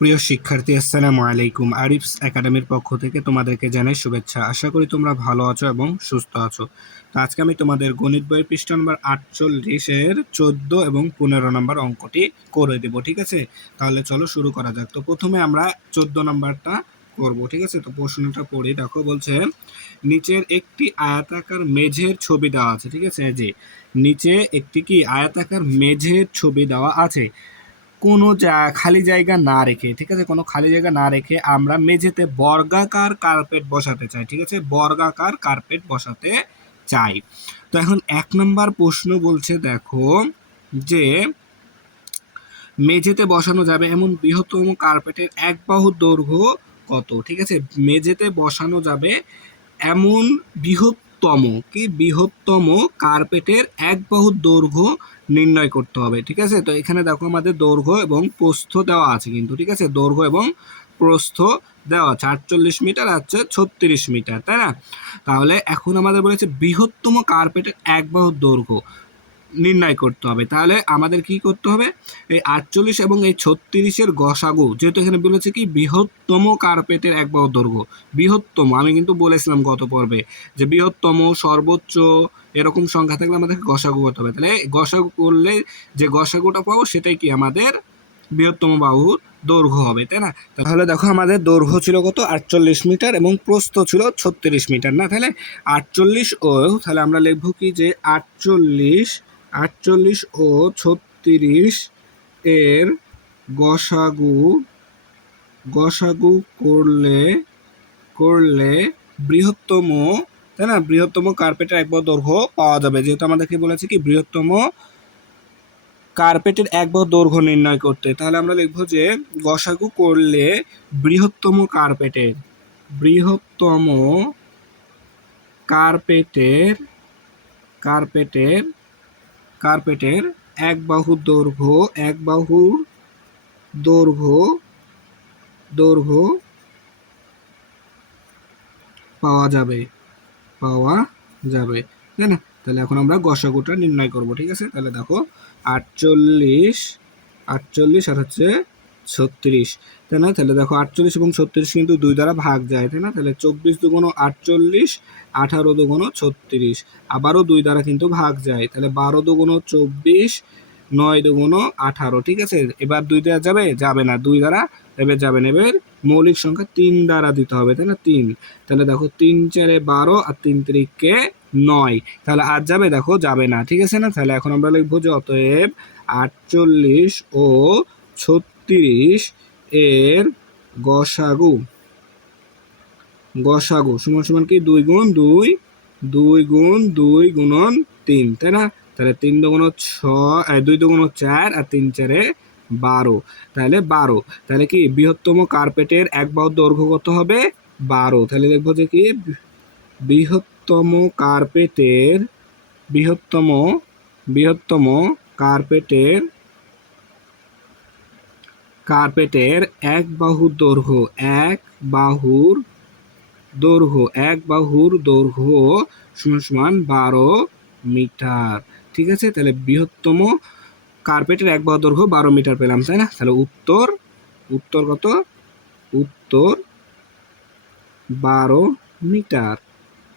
প্রিয় শিক্ষার্থী, আসসালামু আলাইকুম। আরিফস একাডেমির পক্ষ থেকে তোমাদেরকে জানাই শুভেচ্ছা। আশা করি তোমরা ভালো আছো এবং সুস্থ আছো। তো আজকে আমি তোমাদের গণিত বইয়ের পৃষ্ঠা নম্বর 48-এর 14 এবং 15 নম্বর অঙ্কটি করে দেব, ঠিক আছে? তাহলে চলো শুরু করা যাক। তো প্রথমে আমরা 14 নম্বরটা করব, ঠিক আছে? তো প্রশ্নটা পড়ি, দেখো বলছে নিচের একটি আয়তাকার মেঝের ছবি দেওয়া আছে, ঠিক আছে? যে নিচে একটি কি আয়তাকার মেঝের ছবি দেওয়া আছে, কোনো খালি জায়গা না রেখে, ঠিক আছে, কোনো খালি জায়গা না রেখে আমরা মেঝেতে বর্গাকার কার্পেট বসাতে চাই, ঠিক আছে, বর্গাকার কার্পেট বসাতে চাই। তো এখন 1 নম্বর প্রশ্ন বলছে, দেখো যে মেঝেতে বসানো যাবে এমন বৃহত্তম কার্পেটের এক বাহুর দৈর্ঘ্য কত, ঠিক আছে? মেঝেতে বসানো যাবে এমন বৃহত্তম কার্পেটের এক বাহুর দৈর্ঘ্য নির্ণয় করতে হবে, ঠিক আছে? তো এখানে দেখো আমাদের দৈর্ঘ্য এবং প্রস্থ দেওয়া আছে কিন্তু, ঠিক আছে, দৈর্ঘ্য এবং প্রস্থ দেওয়া আছে 48 মিটার আছে 36 মিটার, তাই না? তাহলে এখন আমাদের বলেছে বৃহত্তম কার্পেটের এক বাহুর দৈর্ঘ্য নির্ণয় করতে হবে। তাহলে আমাদের কি করতে হবে, এই 48 এবং এই 36-এর গসাগু, যেহেতু এখানে বলেছে কি বৃহত্তম কার্পেটের এক বাহুর দৈর্ঘ্য, বৃহত্তম, আমি কিন্তু বলেছিলাম গত পর্বে যে বৃহত্তম, সর্বোচ্চ এরকম সংখ্যা থাকলে আমাদেরকে গসাগু করতে হবে। তাহলে গসাগু করলে যে গসাগুটা পাবো সেটাই কি আমাদের বৃহত্তম বাহুর দৈর্ঘ্য হবে, তাই না? তাহলে দেখো আমাদের দৈর্ঘ্য ছিল কত, 48 মিটার এবং প্রস্থ ছিল 36 মিটার, না? তাহলে 48 ও, তাহলে আমরা লিখবো কি যে 48 ও 36 এর গসাগু গসাগু করলে করলে বৃহত্তম, তাই না, বৃহত্তম কার্পেটের এক বাহু দৈর্ঘ্য পাওয়া যাবে। যেহেতু আমাদেরকে বলেছে কি বৃহত্তম কার্পেটের এক বাহু দৈর্ঘ্য নির্ণয় করতে, তাহলে আমরা লিখবো যে গসাগু করলে বৃহত্তম বৃহত্তম কার্পেটের কার্পেটের কার্পেটের এক বাহুর দৈর্ঘ্য দৈর্ঘ্য পাওয়া যাবে, তাই না? তাহলে এখন আমরা গসাগুটা নির্ণয় করব, ঠিক আছে? তাহলে দেখো 48 আর হচ্ছে 36, তাই না? তাহলে দেখো 48 এবং 36 কিন্তু 2 দ্বারা ভাগ যায়, তাই না? তাহলে 24 দুগুণ 48, 18 দুগুণ 36, আবারও 2 দ্বারা কিন্তু ভাগ যায়, তাহলে 12 দুগুণ 24, 9 দুগুণ 18, ঠিক আছে? এবার 2 দ্বারা যাবে না, 2 দ্বারা এবার যাবে না, এবার মৌলিক সংখ্যা 3 দ্বারা দিতে হবে, তাই না? 3, তাহলে দেখো 3 4 12 আর 3 3 9, তাহলে আর যাবে, দেখো যাবে না, ঠিক আছে না? তাহলে এখন আমরা লিখবো যে অতএব 48 ও 36 এর গসাগু সমান সমান কি 2 গুণ 2, 2 গুণ 2 গুণন 3, তাই না? তাহলে 3 দুগুণ 6, 2 দুগুণ 4 আর 3 4 12, তাহলে 12। তাহলে কি বৃহত্তম কার্পেটের এক বাহুর দৈর্ঘ্য কত হবে, 12। তাহলে দেখবো যে কি বৃহত্তম কার্পেটের বৃহত্তম বৃহত্তম কার্পেটের কার্পেটের এক বাহুর দৈর্ঘ্য সমান সমান 12 মিটার, ঠিক আছে? তাহলে বৃহত্তম কার্পেটের এক বাহুর দৈর্ঘ্য 12 মিটার পেলাম, তাই না? তাহলে উত্তর কত, উত্তর 12 মিটার,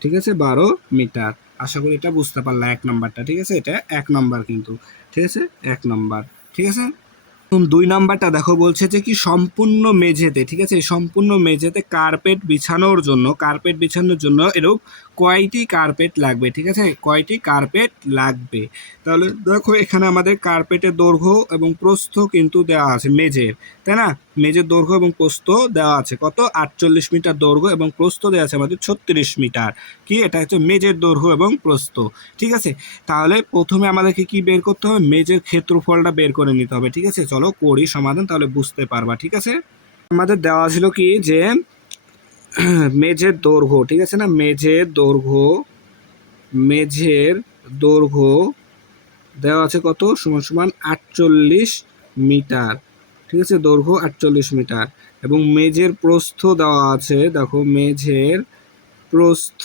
ঠিক আছে, 12 মিটার। আশা করি এটা বুঝতে পারলা 1 নাম্বারটা, ঠিক আছে? এটা 1 নাম্বার কিন্তু, ঠিক আছে, 1 নাম্বার, ঠিক আছে। 2 নাম্বারটা দেখো বলছে যে কি সম্পূর্ণ মেঝেতে, ঠিক আছে, সম্পূর্ণ মেঝেতে কার্পেট বিছানোর জন্য এরূপ কয়টি কার্পেট লাগবে, ঠিক আছে, কয়টি কার্পেট লাগবে। তাহলে দেখো এখানে আমাদের কার্পেটের দৈর্ঘ্য এবং প্রস্থ কিন্তু দেওয়া আছে মেঝের, তাই না? মেঝের দৈর্ঘ্য এবং প্রস্থ দেওয়া আছে কত, 48 মিটার দৈর্ঘ্য এবং প্রস্থ দেওয়া আছে আমাদের 36 মিটার। কি এটা হচ্ছে মেঝের দৈর্ঘ্য এবং প্রস্থ, ঠিক আছে? তাহলে প্রথমে আমাদেরকে কি বের করতে হবে, মেঝের ক্ষেত্রফলটা বের করে নিতে হবে, ঠিক আছে? চলো করি সমাধান, তাহলে বুঝতে পারবা, ঠিক আছে? আমাদের দেওয়া ছিল কি যে মেঝের দৈর্ঘ্য, ঠিক আছে না, মেঝের দৈর্ঘ্য দেওয়া আছে কত, সমান সমান 48 মিটার, ঠিক আছে, দৈর্ঘ্য 48 মিটার, এবং মেঝের প্রস্থ দেওয়া আছে, দেখো মেঝের প্রস্থ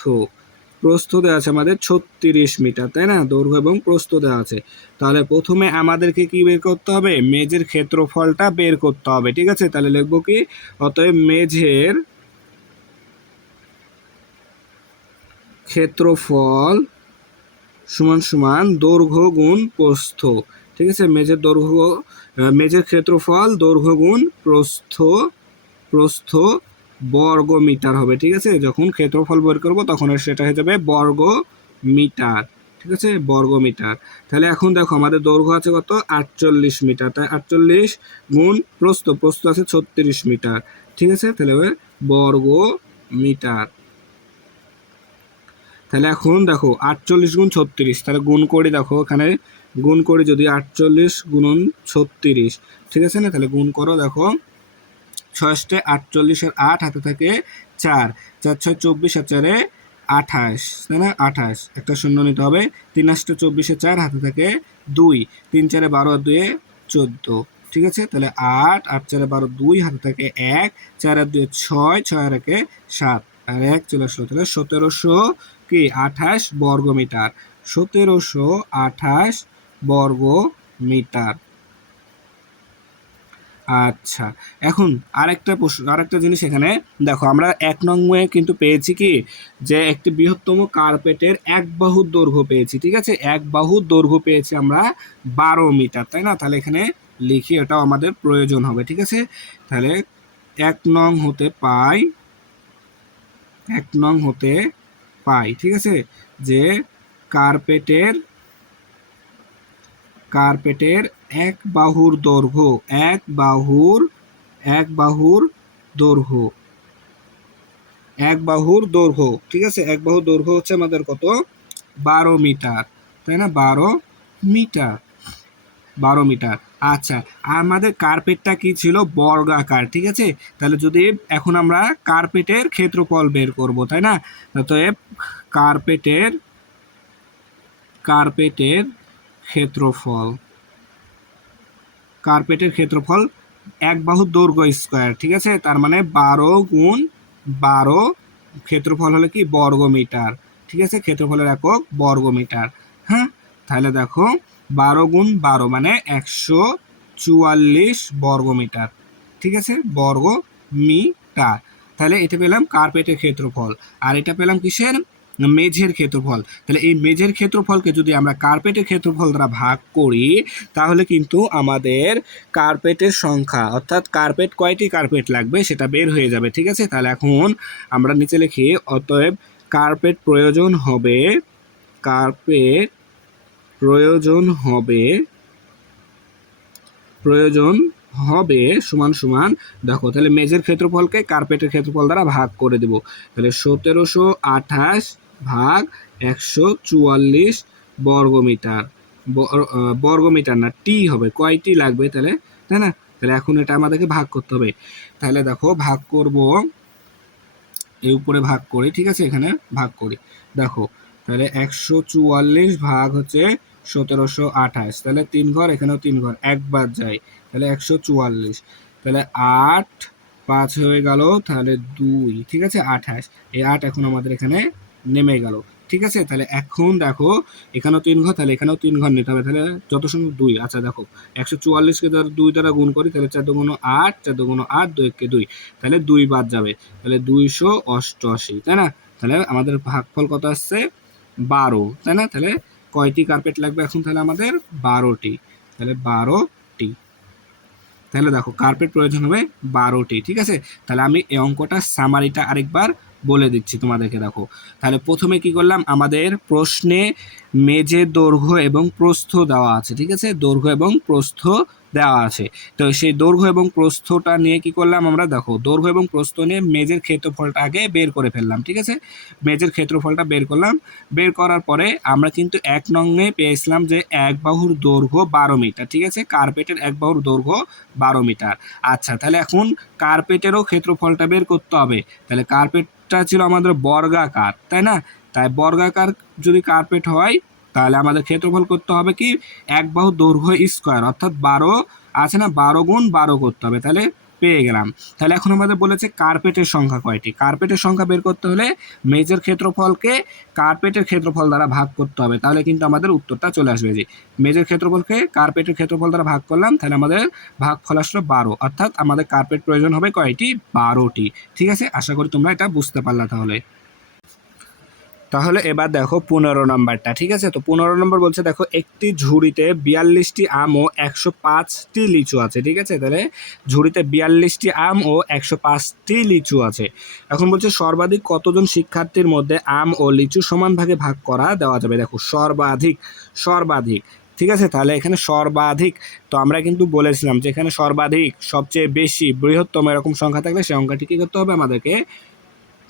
প্রস্থ দেওয়া আছে আমাদের 36 মিটার, তাই না? দৈর্ঘ্য এবং প্রস্থ দেওয়া আছে। তাহলে প্রথমে আমাদেরকে কি বের করতে হবে? মেঝের ক্ষেত্রফলটা বের করতে হবে, ঠিক আছে? তাহলে লিখবো কি? অতএব মেঝের ক্ষেত্রফল সমান সমান দৈর্ঘ্য গুণ প্রস্থ, ঠিক আছে? মেঝের ক্ষেত্রফল দৈর্ঘ্য গুণ প্রস্থ বর্গ মিটার হবে, ঠিক আছে? যখন ক্ষেত্রফল বের করব তখন সেটা হয়ে যাবে বর্গ মিটার, ঠিক আছে? বর্গ মিটার। তাহলে এখন দেখো আমাদের দৈর্ঘ্য আছে কত? 48 মিটার, তাই 48 গুণ প্রস্থ আছে 36 মিটার, ঠিক আছে? তাহলে বর্গ মিটার। তাহলে এখন দেখো 48 গুণ 36, তাহলে গুণ করি, দেখো এখানে গুণ করি যদি 48 গুণন 36, ঠিক আছে না? তাহলে গুণ করো, দেখো 6 48 আর 8 হাতে থাকে 4, 4 6 24 আর 4 28, তাই না? 28, একটা শূন্য নিতে হবে। 3 8 24 4 হাতে থাকে 2, 3 4 12 আর 2 14, ঠিক আছে? তাহলে 8 8 4 12 2 হাতে থাকে 1, 4 আর 2 6, 6 আর 1 7 আর 1 চলে আসলো। তাহলে 1700 কি 28 বর্গ মিটার, 1728 বর্গ মিটার। আচ্ছা, এখন আরেকটা জিনিস এখানে দেখো, আমরা 1 নং কিন্তু পেয়েছি কি, যে একটি বৃহত্তম কার্পেটের এক বাহুর দৈর্ঘ্য পেয়েছি, ঠিক আছে? এক বাহুর দৈর্ঘ্য পেয়েছি আমরা 12 মিটার, তাই না? তাহলে এখানে লিখি, এটাও আমাদের প্রয়োজন হবে, ঠিক আছে? তাহলে 1 নং হতে পাই, ঠিক আছে, যে কার্পেটের এক বাহুর দৈর্ঘ্য, এক বাহুর দৈর্ঘ্য, ঠিক আছে? এক বাহুর দৈর্ঘ্য হচ্ছে আমাদের কত? 12 মিটার, তাই না? 12 মিটার। আচ্ছা, আমাদের কার্পেটটা কি ছিল? বর্গাকার, ঠিক আছে? তাহলে যদি এখন আমরা কার্পেটের ক্ষেত্রফল বের করব, তাই না? অতএব কার্পেটের ক্ষেত্রফল এক বাহুর দৈর্ঘ্য স্কয়ার, ঠিক আছে? তার মানে 12 গুণ 12, ক্ষেত্রফল হলো কি? বর্গ মিটার, ঠিক আছে? ক্ষেত্রফলের একক বর্গ মিটার। হ্যাঁ, তাহলে দেখো 12 গুণ 12 মানে 144 বর্গ মিটার, ঠিক আছে? বর্গ মিটার। তাহলে এটা পেলাম কার্পেটের ক্ষেত্রফল, আর এটা পেলাম কিসের? মেঝের ক্ষেত্রফল। তাহলে এই মেঝের ক্ষেত্রফলকে যদি আমরা কার্পেটের ক্ষেত্রফল দ্বারা ভাগ করি, তাহলে কিন্তু আমাদের কার্পেটের সংখ্যা, অর্থাৎ কয়টি কার্পেট লাগবে সেটা বের হয়ে যাবে, ঠিক আছে? তাহলে এখন আমরা নিচে লিখি, অতএব কার্পেট প্রয়োজন হবে সমান সমান, দেখো তাহলে মেঝের ক্ষেত্রফলকে কার্পেটের ক্ষেত্রফল দ্বারা ভাগ করে দেব। তাহলে 1728 ভাগ 144 বর্গমিটার না, টি হবে, কয়টি লাগবে তাহলে, তাই না? তাহলে এখন এটা আমাদেরকে ভাগ করতে হবে। তাহলে দেখো ভাগ করব, এই উপরে ভাগ করি, ঠিক আছে? এখানে ভাগ করি, দেখো তাহলে 144 ভাগ হচ্ছে 1728, তাহলে 3 ঘর, এখানেও 3 ঘর, একবার যায়, তাহলে 144, তাহলে 8 5 হয়ে গেল, তাহলে 2, ঠিক আছে? 28, এই 8 এখন আমাদের এখানে নেমে গেল, ঠিক আছে? তাহলে এখন দেখো এখানেও 3 ঘর, তাহলে এখানেও 3 ঘর নিতে হবে, তাহলে যত সময় 2, আচ্ছা দেখো 144কে 2 দ্বারা গুণ করি, তাহলে 4 দুগুণ 8, 4 দুগুণ 8, 2 একে 2, তাহলে 2 বাদ যাবে, তাহলে 288, তাই না? তাহলে আমাদের ভাগফল কত আসছে? 12, তাই না? তাহলে কয়টি কার্পেট লাগবে এখন? তাহলে আমাদের 12টি, তাহলে 12টি। তাহলে দেখো কার্পেট প্রয়োজন হবে 12টি, ঠিক আছে? তাহলে আমি এই অঙ্কটা সামারিটা আরেকবার বলে দিচ্ছি তোমাদেরকে, দেখো তাহলে প্রথমে কি করলাম, আমাদের প্রশ্নে মেঝের দৈর্ঘ্য এবং প্রস্থ দেওয়া আছে, ঠিক আছে? দৈর্ঘ্য এবং প্রস্থ দেওয়া আছে, তো সেই দৈর্ঘ্য এবং প্রস্থটা নিয়ে কি করলাম আমরা, দেখো দৈর্ঘ্য এবং প্রস্থ নিয়ে মেঝের ক্ষেত্রফলটা আগে বের করে ফেললাম, ঠিক আছে? মেঝের ক্ষেত্রফলটা বের করলাম, বের করার পরে আমরা কিন্তু 1 নংয়ে পেয়েছিলাম যে এক বাহুর দৈর্ঘ্য 12 মিটার, ঠিক আছে? কার্পেটের এক বাহুর দৈর্ঘ্য 12 মিটার। আচ্ছা, তাহলে এখন কার্পেটেরও ক্ষেত্রফলটা বের করতে হবে। তাহলে কার্পেটটা ছিল আমাদের বর্গাকার, তাই না? তাই বর্গাকার যদি কার্পেট হয়, তাহলে আমাদের ক্ষেত্রফল করতে হবে কি, এক বাহু দৈর্ঘ্য স্কয়ার, অর্থাৎ 12 আছে না, 12 গুণ 12 করতে হবে, তাহলে পেয়ে গেলাম। তাহলে এখন আমাদের বলেছে কার্পেটের সংখ্যা কয়টি। কার্পেটের সংখ্যা বের করতে হলে মেজের ক্ষেত্রফলকে কার্পেটের ক্ষেত্রফল দ্বারা ভাগ করতে হবে, তাহলে কিন্তু আমাদের উত্তরটা চলে আসবে। যে মেজের ক্ষেত্রফলকে কার্পেটের ক্ষেত্রফল দ্বারা ভাগ করলাম, তাহলে আমাদের ভাগফল আসলো 12, অর্থাৎ আমাদের কার্পেট প্রয়োজন হবে কয়টি, 12টি। ঠিক আছে, আশা করি তোমরা এটা বুঝতে পারলা। তাহলে এবার দেখো 15 নম্বরটা। ঠিক আছে, তো 15 নম্বর বলছে দেখো একটি ঝুড়িতে 42টি আম ও 105টি লিচু আছে। ঠিক আছে, তাহলে ঝুড়িতে 42টি আম ও 105টি লিচু আছে। এখন বলছে সর্বাধিক কতজন শিক্ষার্থীর মধ্যে আম ও লিচু সমান ভাগে ভাগ করা দেওয়া যাবে। দেখো সর্বাধিক, সর্বাধিক। ঠিক আছে, তাহলে এখানে সর্বাধিক, তো আমরা কিন্তু বলেছিলাম যে এখানে সর্বাধিক, সবচেয়ে বেশি, বৃহত্তম এরকম সংখ্যা থাকলে সেই সংখ্যাটি কী করতে হবে, আমাদেরকে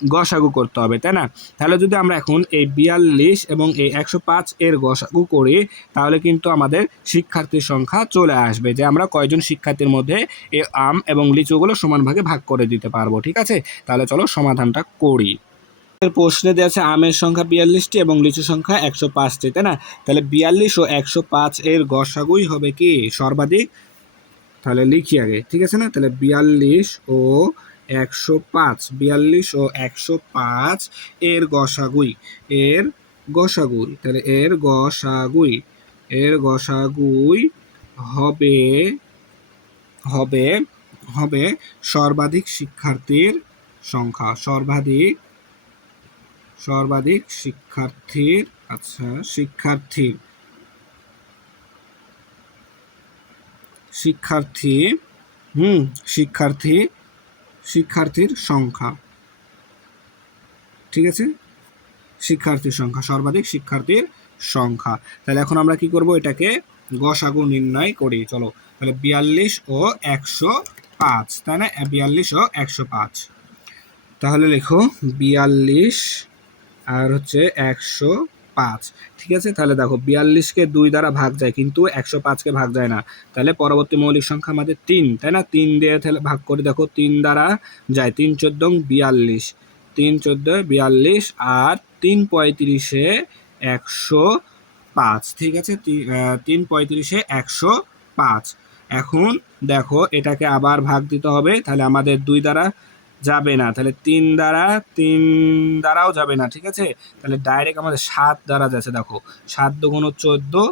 গসাগু করতে হবে, তাই না। তাহলে যদি আমরা এখন এই 42 এবং এই 105 এর গসাগু করি, তাহলে কিন্তু আমাদের শিক্ষার্থীর সংখ্যা চলে আসবে, যে আমরা কয়জন শিক্ষার্থীর মধ্যে এই আম এবং লিচুগুলো সমান ভাগে ভাগ করে দিতে পারবো। ঠিক আছে, তাহলে চলো সমাধানটা করি। প্রশ্নে দেওয়া আছে আমের সংখ্যা 42টি এবং লিচু সংখ্যা 105টি, তাই না। তাহলে 42 ও 105 এর গসাগুই হবে কি, সর্বাধিক। তাহলে লিখি আগে, ঠিক আছে না। তাহলে 42 ও 105, 42 ও 105 এর গসাগুই, এর গসাগুই, তাহলে এর গসাগুই, এর গসাগুই হবে হবে হবে সর্বাধিক শিক্ষার্থীর সংখ্যা, সর্বাধিক, সর্বাধিক শিক্ষার্থীর, আচ্ছা শিক্ষার্থী, শিক্ষার্থী, শিক্ষার্থী, শিক্ষার্থীর সংখ্যা। ঠিক আছে, শিক্ষার্থীর সংখ্যা, সর্বাধিক শিক্ষার্থীর সংখ্যা। তাহলে এখন আমরা কি করব, এটাকে গসাগু নির্ণয় করি। চলো, তাহলে 42 ও 105, তাই না, 42 ও 105। তাহলে লেখো 42 আর হচ্ছে 105। ঠিক আছে, তাহলে দেখো 42কে 2 দ্বারা ভাগ যায়, কিন্তু 105কে ভাগ যায় না। তাহলে পরবর্তী মৌলিক সংখ্যা আমাদের 3, তাই না। 3 দিয়ে তাহলে ভাগ করে দেখো, 3 দ্বারা যায়, 3 14 42, 3 14 42, আর 3 35-এ 105। ঠিক আছে, 3 35-এ 105। এখন দেখো এটাকে আবার ভাগ দিতে হবে, তাহলে আমাদের 2 দ্বারা যাবে না, তাহলে 3 দ্বারাও যাবে না। ঠিক আছে, তাহলে ডাইরেক্ট আমাদের 7 দ্বারা যাচ্ছে। দেখো 7 দুগুণ 14,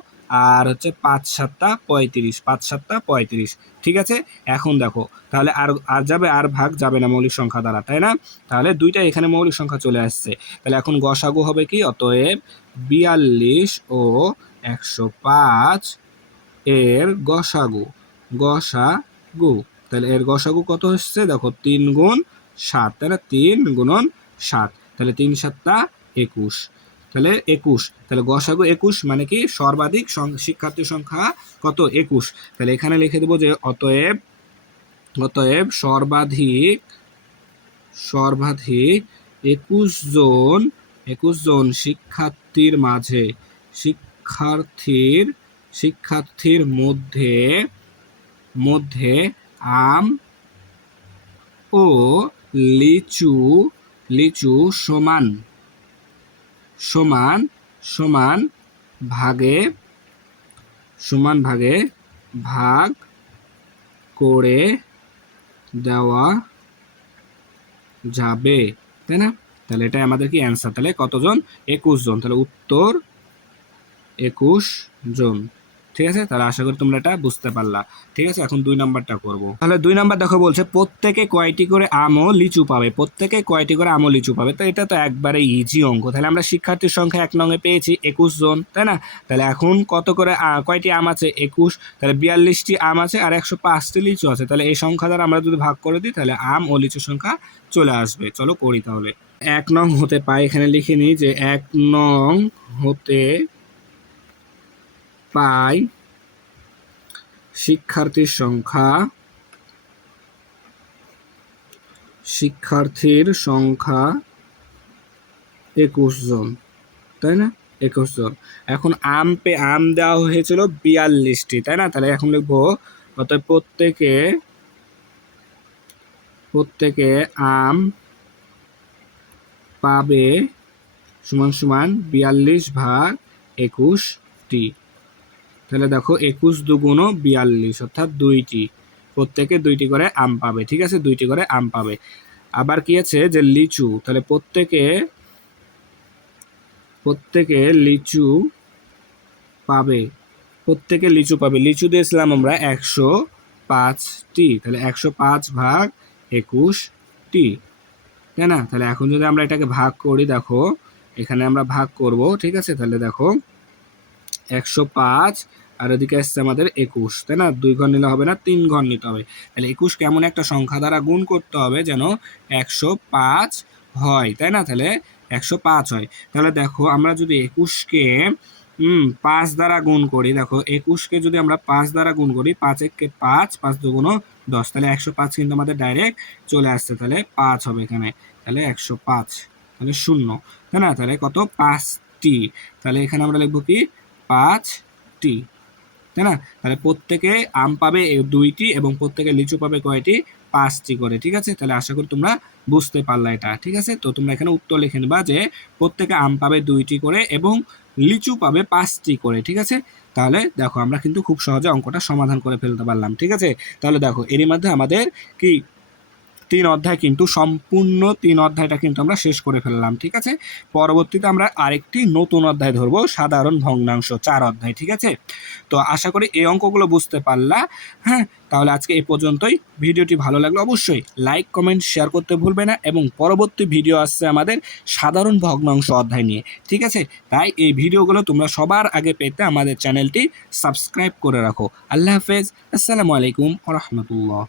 আর হচ্ছে 5 7 35, 5 7 35। ঠিক আছে, এখন দেখো তাহলে আর যাবে, আর ভাগ যাবে না মৌলিক সংখ্যা দ্বারা, তাই না। তাহলে দুইটা এখানে মৌলিক সংখ্যা চলে আসছে। তাহলে এখন গসাগু হবে কি, অতএব 42 ও 105 এর গসাগু, গসাগু, তাহলে এর গসাগু কত হচ্ছে, দেখো 3 গুণ 7, তাই না, 3 গুণন 7, তাহলে 3 7 21, তাহলে 21, তাহলে গসাগু 21, মানে কি সর্বাধিক শিক্ষার্থীর সংখ্যা কত, 21। তাহলে এখানে লিখে দেবো যে অতএব, অতএব সর্বাধিক, সর্বাধিক 21 জন, 21 জন শিক্ষার্থীর মাঝে, শিক্ষার্থীর মধ্যে মধ্যে আম ও লিচু, লিচু সমান, সমান, সমান ভাগে, সমান ভাগে ভাগ করে দেওয়া যাবে, তাই না। তাহলে এটাই আমাদের কি অ্যান্সার। তাহলে কতজন, 21 জন, তাহলে উত্তর 21 জন। ঠিক আছে, তাহলে আশা করি তোমরা এটা বুঝতে পারলা। ঠিক আছে, এখন 2 নাম্বারটা করব। তাহলে 2 নাম্বার দেখো বলছে প্রত্যেকে কয়টি করে আম ও লিচু পাবে, প্রত্যেকে কয়টি করে আম ও লিচু পাবে। তো এটা তো একবারে ইজি অঙ্ক। তাহলে আমরা শিক্ষার্থীর সংখ্যা 1 নং এ পেয়েছি 21 জন, তাই না। তাহলে এখন কত করে কয়টি আম আছে, 21, তাহলে 42টি আম আছে আর 105টি লিচু আছে। তাহলে এই সংখ্যা দ্বারা আমরা যদি ভাগ করে দিই, তাহলে আম ও লিচু সংখ্যা চলে আসবে। চলো করি তাহলে। 1 নং হতে পাই, এখানে লিখে নিই যে 1 নং হতে পাই শিক্ষার্থীর সংখ্যা, শিক্ষার্থীর সংখ্যা 21 জন, তাই না, 21 জন। এখন আম দেওয়া হয়েছিল 42টি, তাই না। তাহলে এখন লিখবো অর্থাৎ প্রত্যেকে আম পাবে সমান সমান 42/21টি। তাহলে দেখো 21 দুগুণ 42, অর্থাৎ 2টি, প্রত্যেকে 2টি করে আম পাবে, ঠিক আছে, 2টি করে আম পাবে। আবার কি আছে যে লিচু, তাহলে প্রত্যেকে লিচু পাবে, প্রত্যেকে লিচু পাবে। লিচু দিয়েছিলাম আমরা 105টি, তাহলে 105 ভাগ 21টি, তাই না? তাহলে এখন যদি আমরা এটাকে ভাগ করি, দেখো এখানে আমরা ভাগ করব, ঠিক আছে। তাহলে দেখো 105 আর ওদিকে আসছে আমাদের 21, তাই না? 2 ঘর নিলে হবে না, 3 ঘর নিতে হবে। তাহলে 21 কেমন একটা সংখ্যা দ্বারা গুণ করতে হবে যেন 105 হয়, তাই না? তাহলে 105 হয়। তাহলে দেখো আমরা যদি 21কে 5 দ্বারা গুণ করি, দেখো 21কে যদি আমরা 5 দ্বারা গুণ করি, 5 একে 5, 5 দুগুণ 10, তাহলে 105 কিন্তু আমাদের ডাইরেক্ট চলে আসছে, তাহলে 5 হবে এখানে, তাহলে 105, তাহলে 0, তাই না? তাহলে কত? 5টি, তাহলে এখানে আমরা লিখবো কি 5টি, তাই না? তাহলে প্রত্যেকে আম পাবে 2টি এবং প্রত্যেকে লিচু পাবে কয়টি? 5টি করে, ঠিক আছে। তাহলে আশা করি তোমরা বুঝতে পারলা এটা, ঠিক আছে। তো তোমরা এখানে উত্তর লিখে নেবা যে প্রত্যেকে আম পাবে 2টি করে এবং লিচু পাবে 5টি করে, ঠিক আছে। তাহলে দেখো আমরা কিন্তু খুব সহজে অঙ্কটা সমাধান করে ফেলতে পারলাম, ঠিক আছে। তাহলে দেখো এরই মধ্যে আমাদের কি 3 অধ্যায় কিন্তু সম্পূর্ণ 3 অধ্যায়টা কিন্তু আমরা শেষ করে ফেললাম, ঠিক আছে। পরবর্তীতে আমরা আরেকটি নতুন অধ্যায় ধরবো, সাধারণ ভগ্নাংশ 4 অধ্যায়, ঠিক আছে। তো আশা করি এই অঙ্কগুলো বুঝতে পারলা। হ্যাঁ, তাহলে আজকে এই পর্যন্তই। ভিডিওটি ভালো লাগলে অবশ্যই লাইক কমেন্ট শেয়ার করতে ভুলবে না এবং পরবর্তী ভিডিও আসছে আমাদের সাধারণ ভগ্নাংশ অধ্যায় নিয়ে, ঠিক আছে। তাই এই ভিডিওগুলো তোমরা সবার আগে পেতে আমাদের চ্যানেলটি সাবস্ক্রাইব করে রাখো। আল্লাহ হাফেজ, আসসালামু আলাইকুম ওয়া রাহমাতুল্লাহ।